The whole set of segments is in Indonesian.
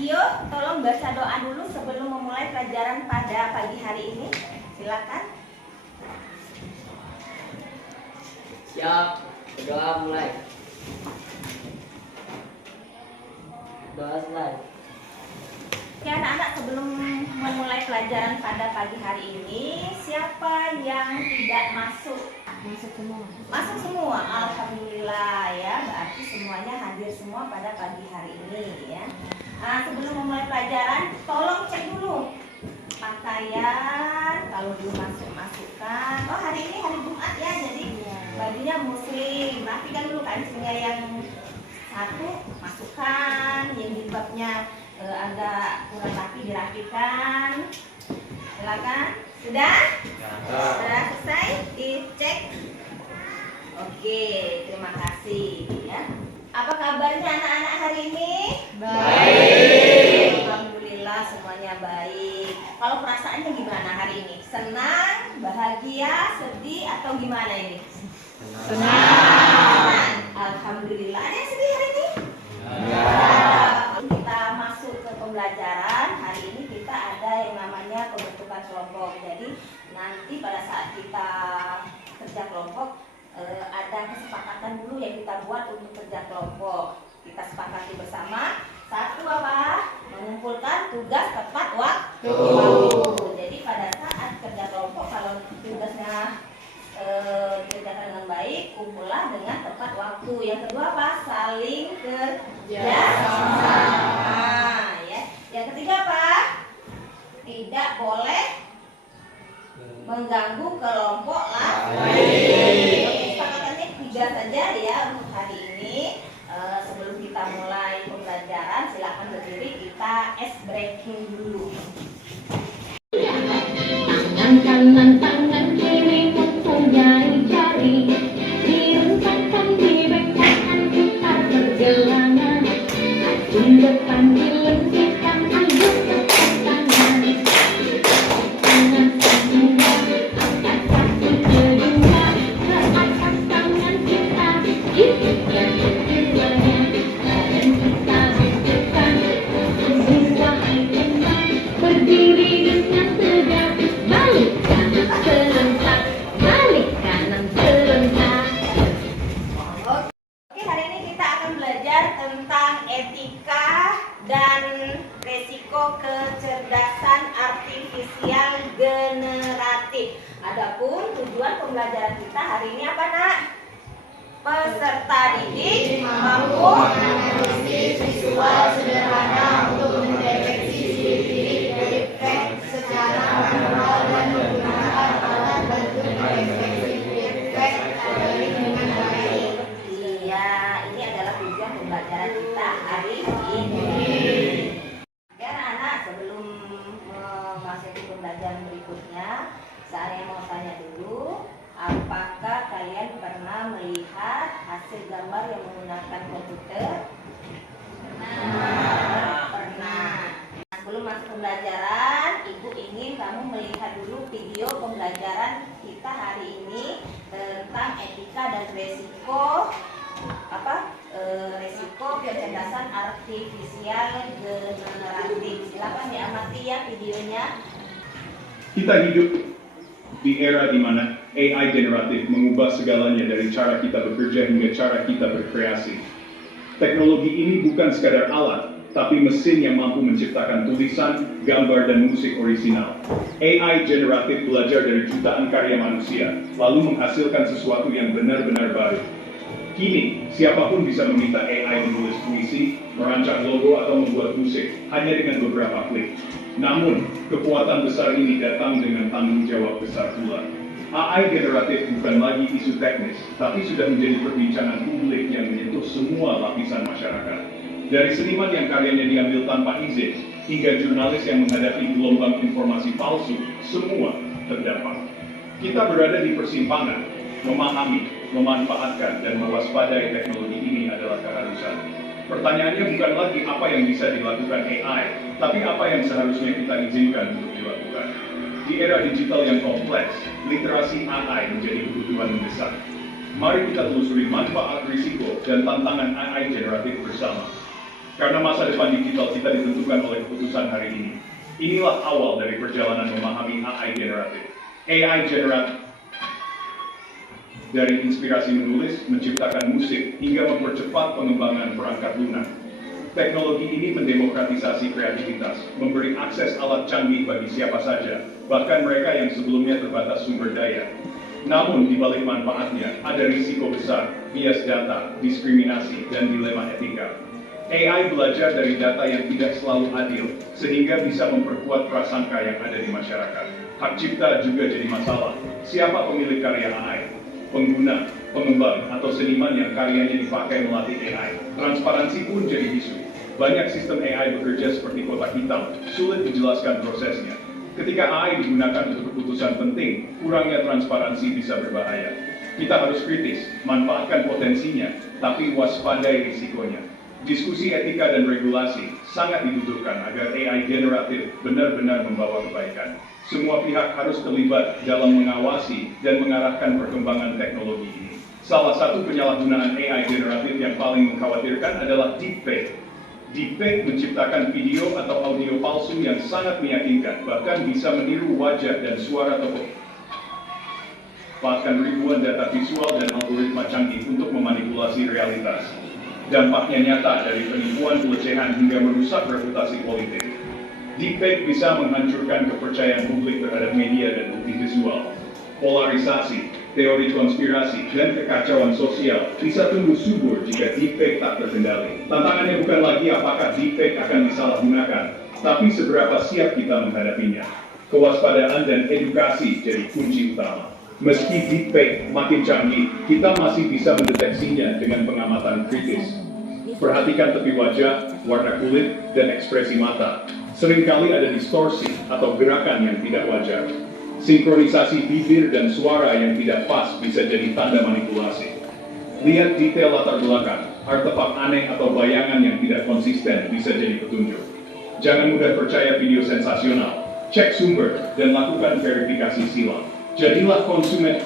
video, tolong baca doa dulu sebelum memulai pelajaran pada pagi hari ini. Silakan. Siap, doa mulai. Doa selesai. Oke anak-anak, sebelum memulai pelajaran pada pagi hari ini, siapa yang tidak masuk? Masuk semua. Masuk semua, alhamdulillah ya. Berarti semuanya hadir semua pada pagi hari ini ya. Nah, sebelum memulai pelajaran, tolong cek dulu pakaian. Kalau belum masukkan. Oh, hari ini hari Jumat ya, jadi bajunya muslim. Rapikan dulu kancingnya yang satu, masukkan. Yang jilbabnya agak kurang rapi, dirapikan. Silakan. Sudah? Sudah selesai? Dicek. Oke, terima kasih ya. Apa kabarnya anak-anak hari ini? Baik. Alhamdulillah semuanya baik. Kalau perasaannya gimana hari ini? Senang, bahagia, sedih atau gimana ini? Senang. Alhamdulillah. Ada yang sedih hari ini? Ya. Kita masuk ke pembelajaran. Hari ini kita ada yang namanya pembentukan kelompok. Jadi nanti pada saat kita kerja kelompok ada kesepakatan dulu yang kita buat untuk kerja kelompok. Kita sepakati bersama. Satu apa? Mengumpulkan tugas tepat waktu. Jadi pada saat kerja kelompok, kalau tugasnya dikerjakan dengan baik, kumpullah dengan tepat waktu. Yang kedua apa? Saling kerjasama. Ya. Yang ketiga apa? Tidak boleh mengganggu kelompok lain. Kesepakatannya 3 saja ya untuk hari ini. Sebelum kita mulai pembelajaran, silakan berdiri, kita ice breaking dulu. Tangan kanan, tangan kiri mempunyai jari, direntangkan di bengkokan kita bergelangan, maju depan dilengkitkan, ayo tepuk tangan. Tangan semua, angkat kaki kedua, ke atas tangan kita, hidupkan keduanya, badan kita bentukkan, semua hai teman, berdiri dengan tegak, balik kanan serentak, balik kanan serentak. Oke, hari ini kita akan belajar tentang etika dan resiko kecerdasan artifisial generatif. Adapun tujuan pembelajaran kita hari ini apa, Nak? Peserta didik mampu Analisis visual sederhana untuk mendeteksi ciri-ciri defek secara manual dan menggunakan alat bantu mendeteksi defek algoritma dengan baik. Iya, ini adalah tujuan pembelajaran kita hari ini. Ya, anak-anak, sebelum memasuki pembelajaran berikutnya, saya mau tanya dulu, apakah kalian pernah melihat hasil gambar yang menggunakan komputer? Pernah. Sebelum masuk pembelajaran, Ibu ingin kamu melihat dulu video pembelajaran kita hari ini tentang etika dan resiko resiko kecerdasan artifisial generatif. Silakan diamati ya videonya. Kita hidup di era di mana AI generatif mengubah segalanya dari cara kita bekerja hingga cara kita berkreasi. Teknologi ini bukan sekadar alat, tapi mesin yang mampu menciptakan tulisan, gambar, dan musik orisinal. AI generatif belajar dari jutaan karya manusia, lalu menghasilkan sesuatu yang benar-benar baru. Kini, siapapun bisa meminta AI menulis puisi, merancang logo, atau membuat musik hanya dengan beberapa klik. Namun, kekuatan besar ini datang dengan tanggung jawab besar pula. AI generatif bukan lagi isu teknis, tapi sudah menjadi perbincangan publik yang menyentuh semua lapisan masyarakat. Dari seniman yang karyanya diambil tanpa izin, hingga jurnalis yang menghadapi gelombang informasi palsu, semua terdampak. Kita berada di persimpangan, memahami, memanfaatkan, dan mewaspadai teknologi ini adalah keharusan. Pertanyaannya bukan lagi apa yang bisa dilakukan AI, tapi apa yang seharusnya kita izinkan untuk dilakukan. Di era digital yang kompleks, literasi AI menjadi kebutuhan mendesak. Mari kita telusuri manfaat, risiko, dan tantangan AI generatif bersama. Karena masa depan digital kita ditentukan oleh keputusan hari ini. Inilah awal dari perjalanan memahami AI generatif. AI generatif dari inspirasi menulis, menciptakan musik, hingga mempercepat pengembangan perangkat lunak. Teknologi ini mendemokratisasi kreativitas, memberi akses alat canggih bagi siapa saja, bahkan mereka yang sebelumnya terbatas sumber daya. Namun di balik manfaatnya, ada risiko besar, bias data, diskriminasi, dan dilema etika. AI belajar dari data yang tidak selalu adil, sehingga bisa memperkuat prasangka yang ada di masyarakat. Hak cipta juga jadi masalah. Siapa pemilik karya AI? Pengguna, pengembang, atau seniman yang karyanya dipakai melatih AI. Transparansi pun jadi isu. Banyak sistem AI bekerja seperti kotak hitam, sulit dijelaskan prosesnya. Ketika AI digunakan untuk keputusan penting, kurangnya transparansi bisa berbahaya. Kita harus kritis, manfaatkan potensinya, tapi waspadai risikonya. Diskusi etika dan regulasi sangat dibutuhkan agar AI generatif benar-benar membawa kebaikan. Semua pihak harus terlibat dalam mengawasi dan mengarahkan perkembangan teknologi ini. Salah satu penyalahgunaan AI generatif yang paling mengkhawatirkan adalah deepfake. Deepfake menciptakan video atau audio palsu yang sangat meyakinkan, bahkan bisa meniru wajah dan suara tokoh. Bahkan ribuan data visual dan algoritma canggih untuk memanipulasi realitas. Dampaknya nyata dari penipuan, pelecehan, hingga merusak reputasi politik. Deepfake bisa menghancurkan kepercayaan publik terhadap media dan bukti visual. Polarisasi, teori konspirasi, dan kekacauan sosial bisa tumbuh subur jika deepfake tak terkendali. Tantangannya bukan lagi apakah deepfake akan disalahgunakan, tapi seberapa siap kita menghadapinya. Kewaspadaan dan edukasi jadi kunci utama. Meski deepfake makin canggih, kita masih bisa mendeteksinya dengan pengamatan kritis. Perhatikan tepi wajah, warna kulit, dan ekspresi mata. Seringkali ada distorsi atau gerakan yang tidak wajar. Sinkronisasi bibir dan suara yang tidak pas bisa jadi tanda manipulasi. Lihat detail latar belakang, artefak aneh atau bayangan yang tidak konsisten bisa jadi petunjuk. Jangan mudah percaya video sensasional. Cek sumber dan lakukan verifikasi silang. Jadilah konsumen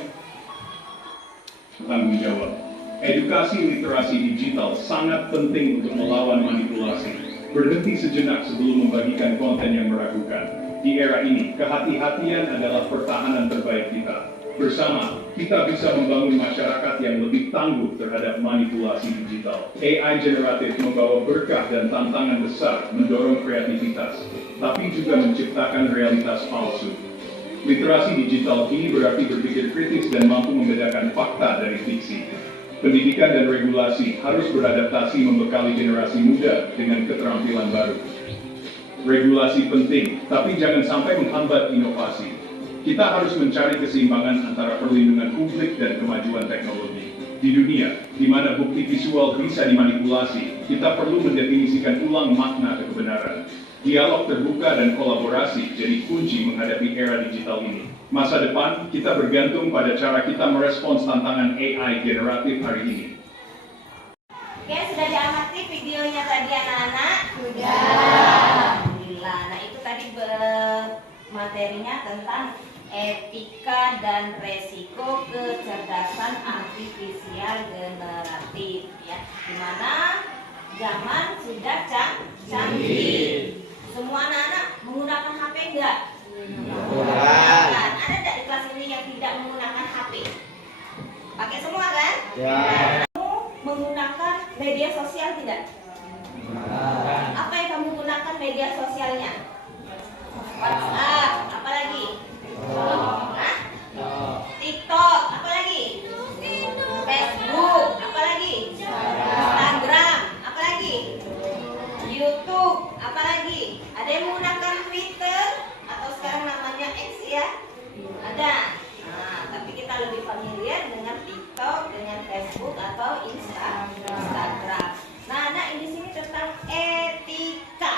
tanggung jawab. Edukasi literasi digital sangat penting untuk melawan manipulasi. Berhenti sejenak sebelum membagikan konten yang meragukan. Di era ini, kehati-hatian adalah pertahanan terbaik kita. Bersama, kita bisa membangun masyarakat yang lebih tangguh terhadap manipulasi digital. AI generatif membawa berkah dan tantangan besar, mendorong kreativitas, tapi juga menciptakan realitas palsu. Literasi digital kini berarti berpikir kritis dan mampu membedakan fakta dari fiksi. Pendidikan dan regulasi harus beradaptasi membekali generasi muda dengan keterampilan baru. Regulasi penting, tapi jangan sampai menghambat inovasi. Kita harus mencari keseimbangan antara perlindungan publik dan kemajuan teknologi. Di dunia, di mana bukti visual bisa dimanipulasi, kita perlu mendefinisikan ulang makna kebenaran. Dialog terbuka dan kolaborasi jadi kunci menghadapi era digital ini. Masa depan, kita bergantung pada cara kita merespons tantangan AI generatif hari ini. Oke, sudah diamati videonya tadi anak-anak? Sudah. Alhamdulillah. Nah, itu tadi materinya tentang etika dan resiko kecerdasan artifisial generatif, ya. Dimana zaman sudah canggih. Semua anak-anak menggunakan HP enggak? Menggunakan. Ada enggak di kelas ini yang tidak menggunakan HP? Pakai semua kan? Ya. Kamu menggunakan media sosial tidak? Apa yang kamu gunakan media sosialnya? WhatsApp, apa lagi? Hah? TikTok, apa lagi? Facebook, apa lagi? Instagram, apa lagi? YouTube, apa lagi? Ada yang menggunakan Twitter atau sekarang namanya X ya? Ada. Nah, tapi kita lebih familiar dengan TikTok, dengan Facebook atau Instagram. Nah, ini di sini tentang etika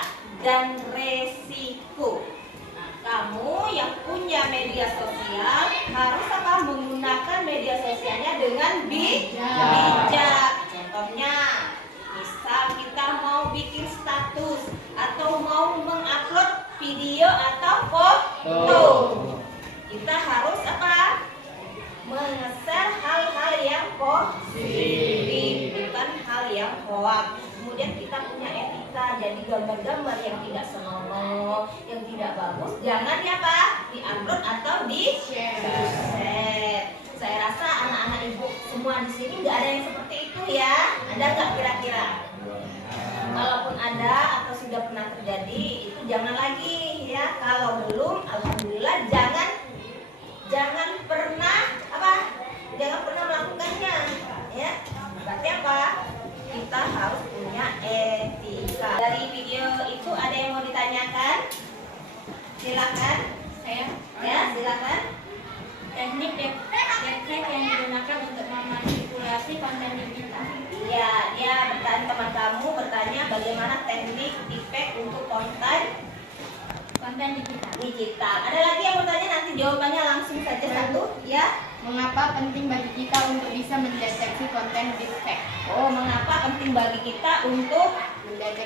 dan resiko. Nah, kamu yang punya media sosial harus apa? Menggunakan media sosialnya dengan bijak. Contohnya, misal kita mau bikin status atau mau mengupload video atau foto, kita harus apa? Nge-share hal-hal yang positif, bukan hal yang hoax. Kemudian kita punya etika gambar-gambar yang tidak senonoh, yang tidak bagus, jangan ya Pak di-upload atau di-share. Saya rasa anak-anak ibu semua di sini nggak ada yang seperti itu ya. Ada nggak kira-kira? Kalaupun ada atau sudah pernah terjadi, itu jangan lagi ya. Kalau belum, alhamdulillah jangan pernah melakukannya ya. Berarti apa? Kita harus punya etika. Dari video itu ada yang mau ditanyakan? Silakan. Ya, silakan. Teknik defect yang digunakan untuk memanipulasi konten digital. Iya, dia bertanya, teman kamu bertanya bagaimana teknik defect untuk konten digital. Ada lagi yang bertanya, nanti jawabannya langsung saja satu ya. Mengapa penting bagi kita untuk bisa mendeteksi konten defect? Oh, mengapa penting bagi kita untuk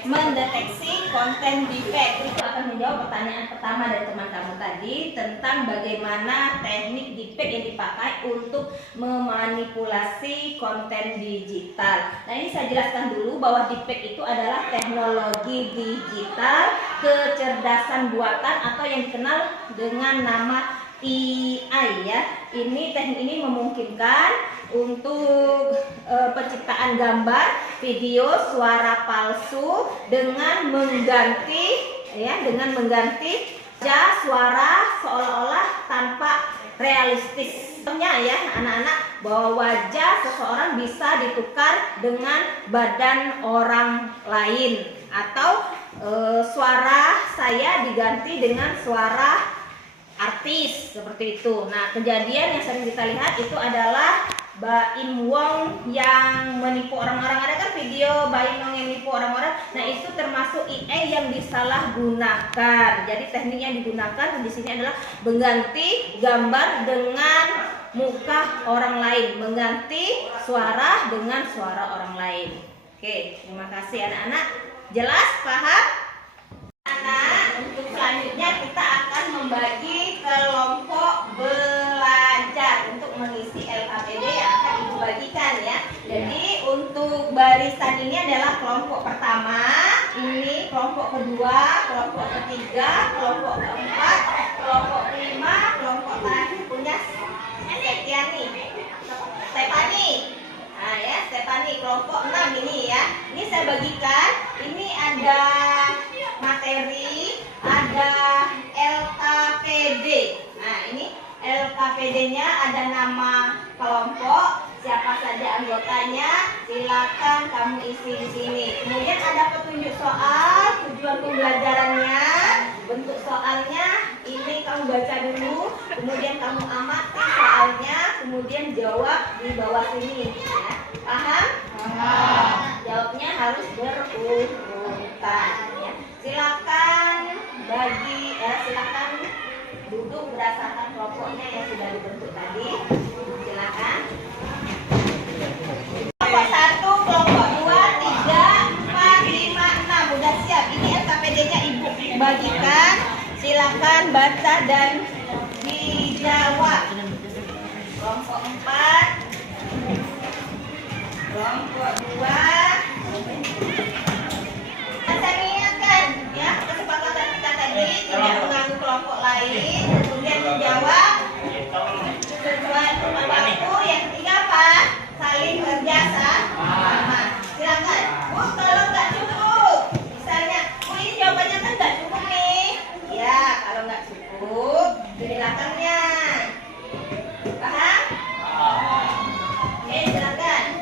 mendeteksi konten defect? Itu akan menjawab pertanyaan pertama dari teman kamu tadi tentang bagaimana teknik defect yang dipakai untuk memanipulasi konten digital. Nah, ini saya jelaskan dulu bahwa defect itu adalah teknologi digital kecerdasan buatan atau yang dikenal dengan nama AI ya. Ini teknik ini memungkinkan untuk penciptaan gambar, video, suara palsu dengan mengganti suara seolah-olah tanpa realistis. Contohnya ya anak-anak, bahwa wajah seseorang bisa ditukar dengan badan orang lain atau suara saya diganti dengan suara artis seperti itu. Nah, kejadian yang sering kita lihat itu adalah Baim Wong yang menipu orang-orang. Ada kan video Baim Wong yang menipu orang-orang. Nah, itu termasuk AI yang disalahgunakan. Jadi teknik yang digunakan di sini adalah mengganti gambar dengan muka orang lain, mengganti suara dengan suara orang lain. Oke, terima kasih anak-anak. Jelas, paham? Anak, untuk selanjutnya kita akan membagi kelompok belajar untuk mengisi LKPD yang akan Ibu bagikan ya. Jadi untuk barisan ini adalah kelompok pertama, ini kelompok kedua, kelompok ketiga, kelompok keempat, kelompok kelima, kelompok terakhir punya Stefani. Nah ya, Stefani kelompok 6 ini ya. Ini saya bagikan, ini ada materi, ada LKPD. Nah, ini LKPD-nya ada nama kelompok, siapa saja anggotanya, silakan kamu isi di sini. Kemudian ada petunjuk soal, tujuan pembelajarannya, bentuk soalnya, ini kamu baca dulu, kemudian kamu amati soalnya, kemudian jawab di bawah sini. Ya. Paham? Paham. Jawabnya harus berurutan. Ya. Silakan silakan duduk berdasarkan kelompoknya yang sudah dibentuk tadi. Silakan. Kelompok 1, kelompok 2, 3, 4, 5, 6 udah siap. Ini LKPD-nya Ibu bagikan. Silakan baca dan dijawab. Kelompok 4, kelompok 2. Saya ingatkan ya, kesepakatan kita tadi tidak mengganggu kelompok lain, kemudian menjawab sesuai waktu. Yang ketiga apa? Saling kerja sama. Silakan. Bu, kalau nggak cukup, misalnya, Bu ini jawabannya kan nggak cukup nih. Ya, kalau nggak cukup di belakangnya. Paham? Oke, silakan.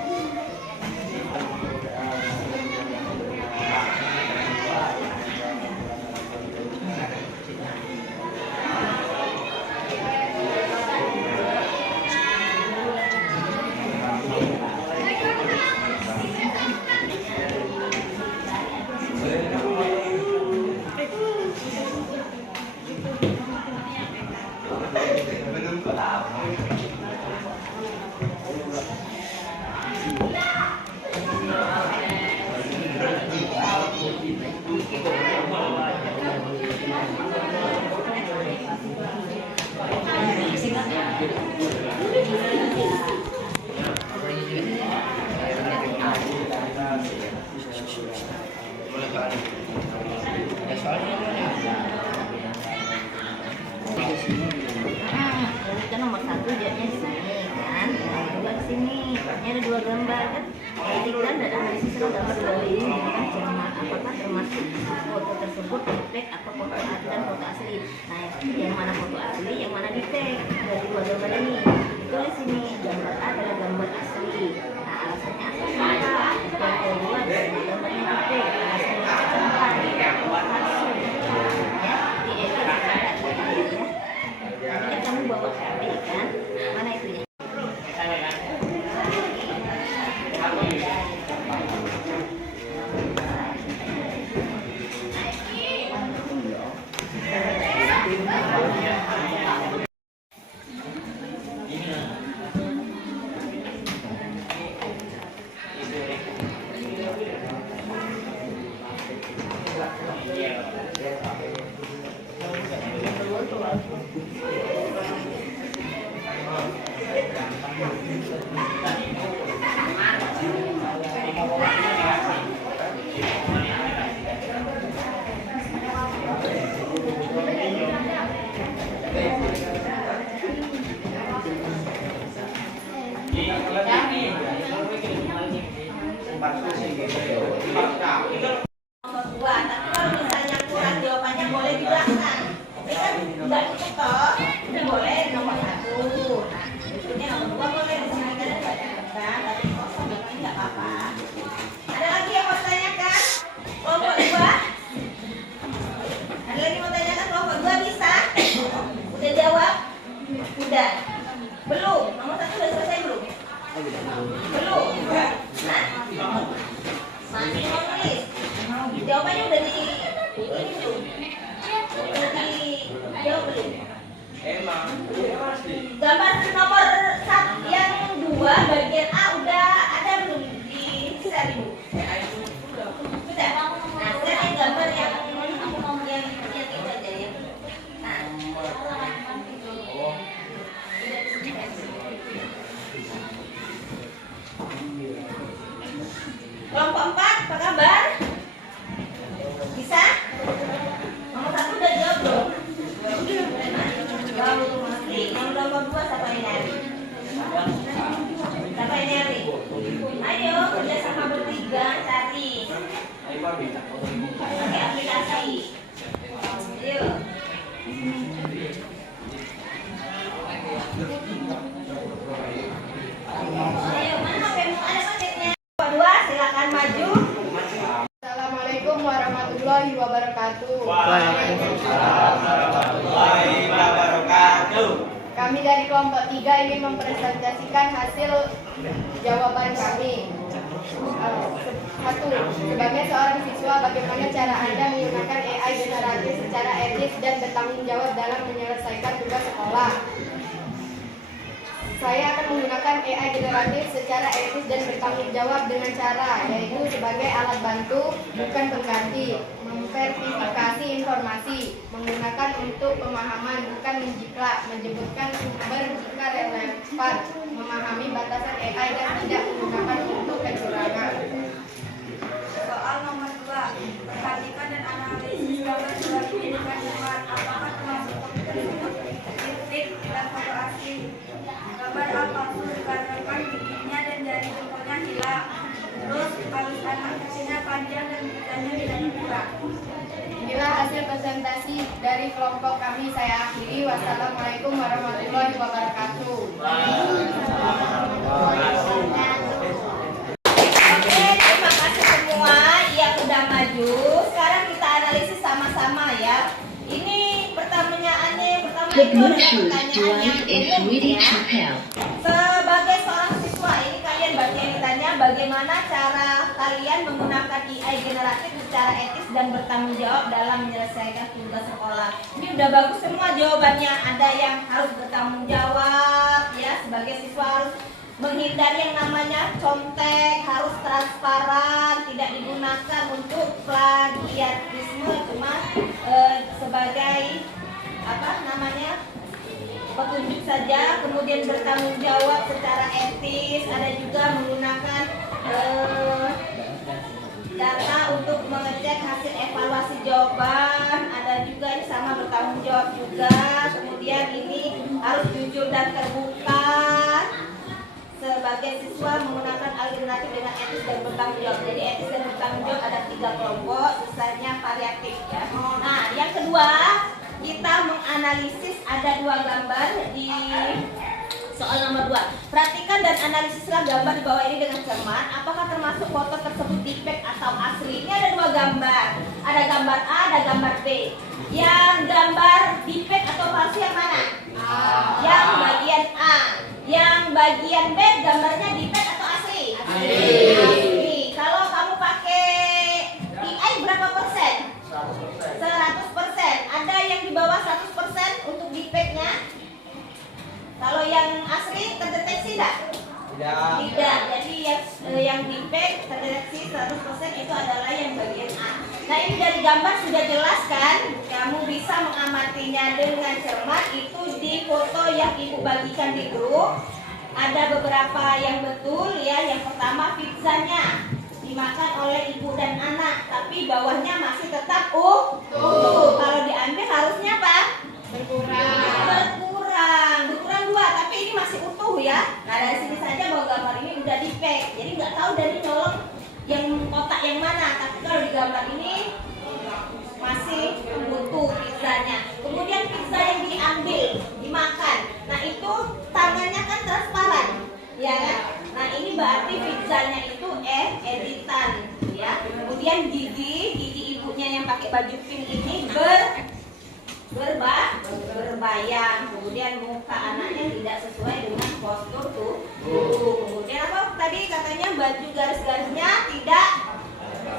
Misalnya gambar dari ini kan jangan apakah termasuk foto tersebut di tag atau foto asli dan foto asli. Nah, yang mana foto asli, yang mana di tag dari dua gambar ini. Ditulis sini gambar A adalah gambar asli. Nah, alasannya apa? Yang kedua dari gambarnya di tag, alasannya apa? Palsu. Ya, di edit ada ya. Jadi kamu bawa HP kan? Mana itu ya? Nomor 2, tapi kalau misalnya kurang jawabannya boleh dibilangkan. Ini kan nggak cukup toh, ini boleh nomor 1. Nah, berikutnya nomor 2 boleh di sini kan nggak cukup kan, tapi kosong belakangnya nggak apa-apa. Ada lagi yang mau tanyakan? Kelompok 2? Ada lagi mau tanyakan kelompok 2 bisa? Udah jawab? Udah? Belum? Nomor 1 udah selesai belum? Belum? Nah? Masih mau nulis? Jawabannya udah di ini belum? Udah dijawab belum? Gambar nomor 1 yang 2 bagian A udah ada belum di share Ibu? Sudah? Nah, sekarang gambar yang itu aja ya. Nah, kelompok 4, apa kabar? Bisa? Nomor 1 udah jawab belum? Belum masih. Nomor 2 siapa yang nyari? Siapa yang nyari? Ayo kerja sama bertiga cari. Pakai aplikasi. Ayo. Ayo, mana HP-mu? Ada paketnya. Nomor 2, silakan maju. Assalamualaikum warahmatullahi wabarakatuh. Waalaikumsalam warahmatullahi wabarakatuh. Kami dari kelompok 3 ingin mempresentasikan hasil jawaban kami. 1. Sebagai seorang siswa, bagaimana cara Anda menggunakan AI generatif secara etis dan bertanggung jawab dalam menyelesaikan tugas sekolah? Saya akan menggunakan AI generatif secara etis dan bertanggung jawab dengan cara yaitu sebagai alat bantu, bukan pengganti, memverifikasi informasi, menggunakan untuk pemahaman, bukan menjiplak, menyebutkan sumber jika relevan, memahami batasan AI dan tidak menggunakan untuk kecurangan. Soal nomor 2, perbandingan dan analisis gambar dari pendidikan luar, apakah termasuk komputer tersebut? Titik dan foto asli. Gambar A palsu dikarenakan giginya dan jari jempolnya hilang. Terus alis anak kecilnya panjang dan gigitnya tidak dibuka. Inilah hasil presentasi dari kelompok kami. Saya akhiri. Wassalamualaikum warahmatullahi wabarakatuh. Oke, terima kasih semua yang udah maju. Sekarang kita analisis sama-sama ya. Ini pertanyaannya pertama The itu ada Bluetooth pertanyaannya device is umum ready ya. to pair. Sebagai seorang siswa, ini kalian baca yang ditanya bagaimana cara kalian menggunakan AI generatif secara etis dan bertanggung jawab dalam menyelesaikan tugas sekolah. Ini udah bagus semua jawabannya. Ada yang harus bertanggung jawab ya, sebagai siswa harus menghindari yang namanya contek, harus transparan, tidak digunakan untuk plagiarisme, cuma sebagai apa namanya petunjuk saja. Kemudian bertanggung jawab secara etis, ada juga menggunakan data untuk mengecek hasil evaluasi jawaban, ada juga ini sama bertanggung jawab juga. Kemudian ini harus jujur dan terbuka. sebagian siswa menggunakan alternatif dengan etis dan bertanggung jawab. Jadi etis dan bertanggung jawab ada 3 kelompok, sisanya variatif ya. Nah, yang kedua kita menganalisis ada 2 gambar di soal nomor 2. Perhatikan dan analisislah gambar di bawah ini dengan cermat. Apakah termasuk foto tersebut defect atau asli? Ini ada 2 gambar. Ada gambar A, ada gambar B. Yang gambar defect atau palsu yang mana? A. Yang bagian A. Yang bagian B gambarnya defect atau asli? Asli. Kalau kamu pakai AI berapa persen? 100%. Ada yang di bawah 100% untuk defect-nya? Kalau yang asli terdeteksi tidak? Tidak. Jadi yang defect terdeteksi 100% itu adalah yang bagian A. Nah, ini dari gambar sudah jelas kan? Kamu bisa mengamatinya dengan cermat. Itu di foto yang Ibu bagikan di grup. Ada beberapa yang betul ya. Yang pertama pizzanya dimakan oleh ibu dan anak, tapi bawahnya masih tetap utuh. Kalau diambil harusnya apa? Berkurang 2, tapi ini masih utuh ya. Nah, dari sini saja bahwa gambar ini udah defect. Jadi nggak tahu dari nyolong yang kotak yang mana. Tapi kalau di gambar ini masih utuh pizzanya. Kemudian pizza yang diambil, dimakan. Nah, itu tangannya kan transparan, ya kan? Nah, ini berarti pizzanya itu editan, ya. Kemudian gigi ibunya yang pakai baju pink ini berbayang. Kemudian muka anaknya tidak sesuai dengan postur tubuh. Kemudian apa tadi katanya baju garis-garisnya tidak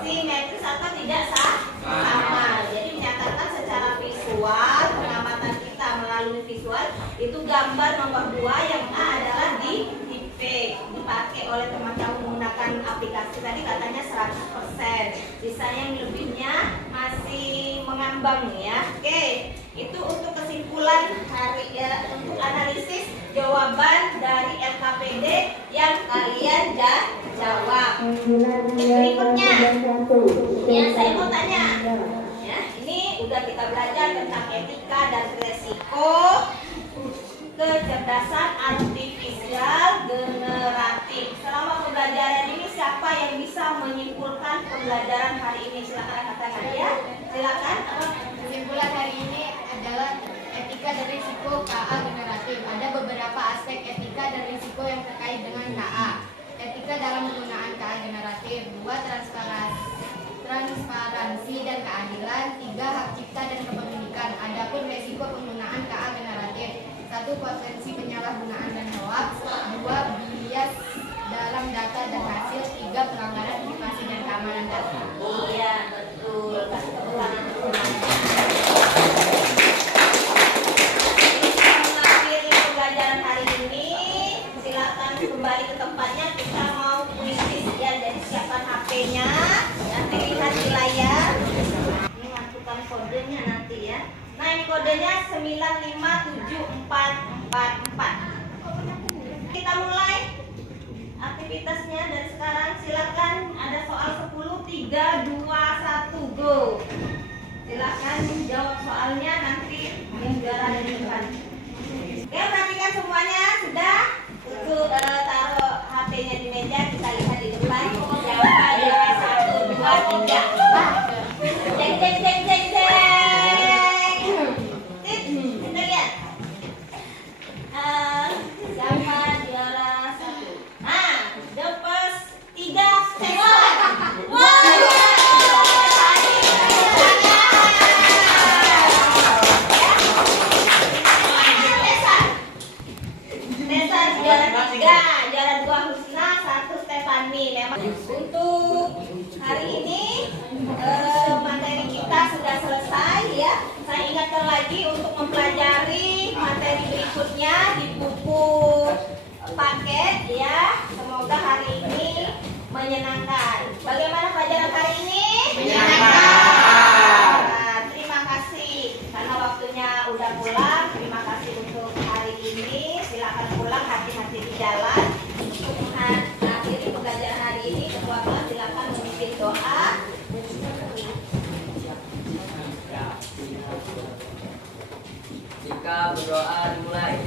simetris atau tidak sama. Jadi menyatakan secara visual, pengamatan kita melalui visual itu gambar nomor 2 yang A adalah dipakai oleh teman-teman menggunakan aplikasi tadi katanya 100%. Sisanya yang lebihnya masih mengambang ya. Oke, itu untuk kesimpulan hari ya, untuk analisis jawaban dari LKPD yang kalian jawab. Berikutnya, ya saya mau tanya. Ya, ini udah kita belajar tentang etika dan resiko, kecerdasan artifisial generatif. Selama pembelajaran ini siapa yang bisa menyimpulkan pembelajaran hari ini? Silakan katakan ya. Silakan. Kesimpulan hari ini adalah etika dan risiko KA generatif. Ada beberapa aspek etika dan risiko yang terkait dengan KA. Etika dalam penggunaan KA generatif. 2. Transparansi dan keadilan. 3. Hak cipta dan kepemilikan. Adapun risiko penggunaan KA generatif. 1. Potensi penyalahgunaan dan hoax. 2. Bias dalam data dan hasil. 3. Pelanggaran privasi dan keamanan data. Iya, betul. Kasih tepuk tangan. Mengakhiri pembelajaran hari ini, silakan kembali ke tempatnya. Kita mau kuisis ya, jadi siapkan HP-nya. Nanti lihat di layar. Ini masukkan kodenya nanti ya. Nah, ini kodenya 957444. Kita mulai aktivitasnya dari sekarang. Silakan, ada soal 10, 3, 2, 1, go. Silakan jawab soalnya, nanti yang juara dari depan. Oke, perhatikan semuanya. Sudah? Untuk taruh HP-nya di meja, kita lihat di depan. Jawabannya 1, 2, 3. Ceng, ceng, ceng, ceng, ceng. Kita lihat. Siapa juara 1? Nah, the first 3 Stefan. Juara 2 Husna, 1 Stefani. Memang untuk hari ini materi kita sudah selesai ya. Saya ingatkan lagi untuk mempelajari materi berikutnya di buku paket ya. Semoga hari ini menyenangkan. Bagaimana pelajaran hari ini? Menyenangkan. Nah, terima kasih karena waktunya udah pulang. Terima kasih untuk hari ini. Silakan pulang, hati-hati di jalan. Untuk mengakhiri pembelajaran hari ini, ketua kelas silakan memimpin doa. Jika berdoa dimulai.